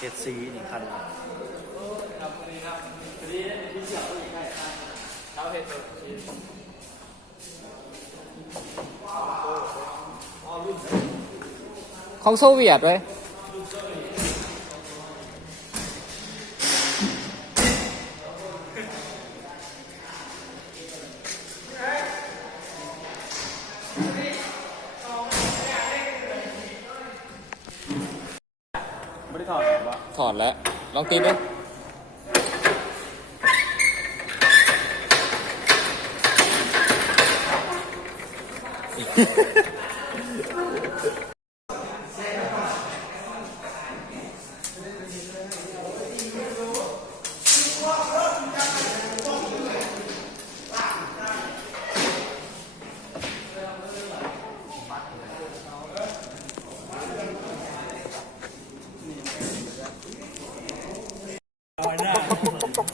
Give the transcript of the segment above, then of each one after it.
เจ็ดสีนี่คันครับนี่ครับทีนี้ที่เสียบก็อยู่ใกล้เท้าเห็ดเลยของโซเวียตเลยไม่ได้ถอดวะถอดแล้วลองตีดู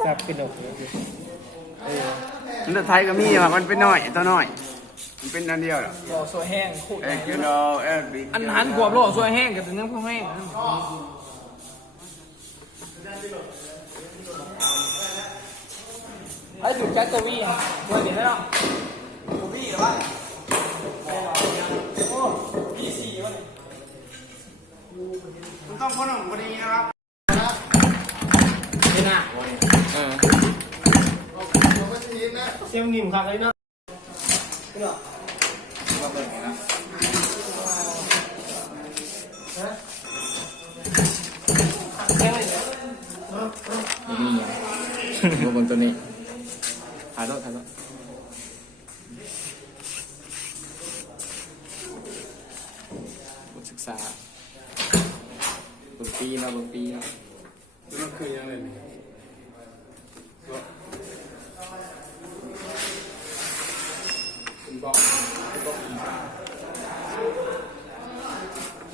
จับกระดกมันไทยก็มีว่ะมันเป็นน้อยตัวน้อยมันเป็นอันเดียวหรอ หล่อสวยแห้งขุด คือเราอันหันกวบหล่อสวยแห้งกับถึงน้ำพวกแห้งไอ้ถูกแจ็คตัววี่อ่ะตัวเดียวได้หรอตัววี่หรือว่าโอ้พี่สี่วะเนี่ยมันต้องคนของคนนี้นะครับ ไม่น่าเซลล์นิ่มครับเลยเนาะนี่ดูบนตัวนี้ถ่ายรถบทศึกษาบนปีแล้วมันคือยังไง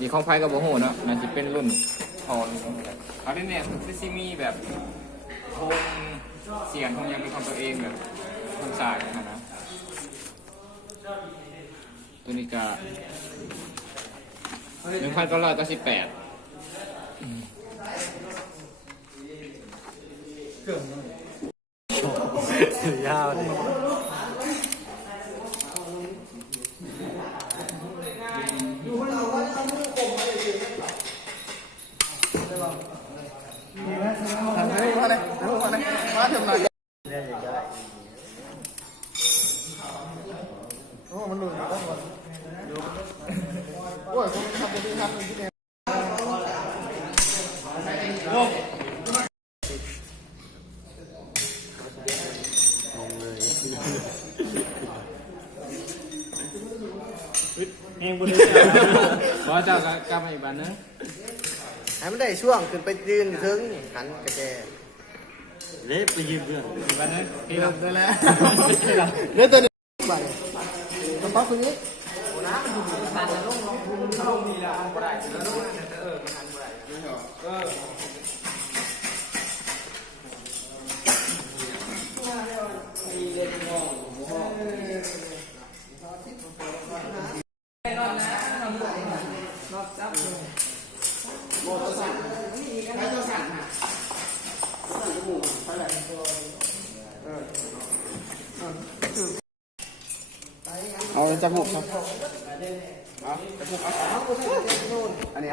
มีของไฟกับโบโหเนาะน่าจะเป็นรุ่นทอนอันนี้เนี่ยคือซีมีแบบโทนเสียงของยังมีของตัวเองแบบทางสายนะตัวนี้ก็1,998ยาวเลยมาทำไมโอ้มันหลุดแล้วก่อนโอ้ยคนทำเป็นที่ทำเป็นที่เนี่ยเองบุญขอเจ้ากำมาอีกบันนึง ให้มันได้ช่วงขึ้นไปยืนถึงหันกระแจ เล็บไปยืมเพื่อน อีกบันนึง เริ่มได้แล้วเริ่มตัวนี้ไปกระเป๋าคนนี้ตันแล้วลงมีแล้วลงบ่ได้แล้วลงมันทันบ่ได้มีเล่นงงนอนนะนอนบ่นอนจับโมตัวสั่นใครตัวสั่นน่ะสั่นจมูกเท่าไหร่เอาจมูกครับเอาจมูกเอาอันนี้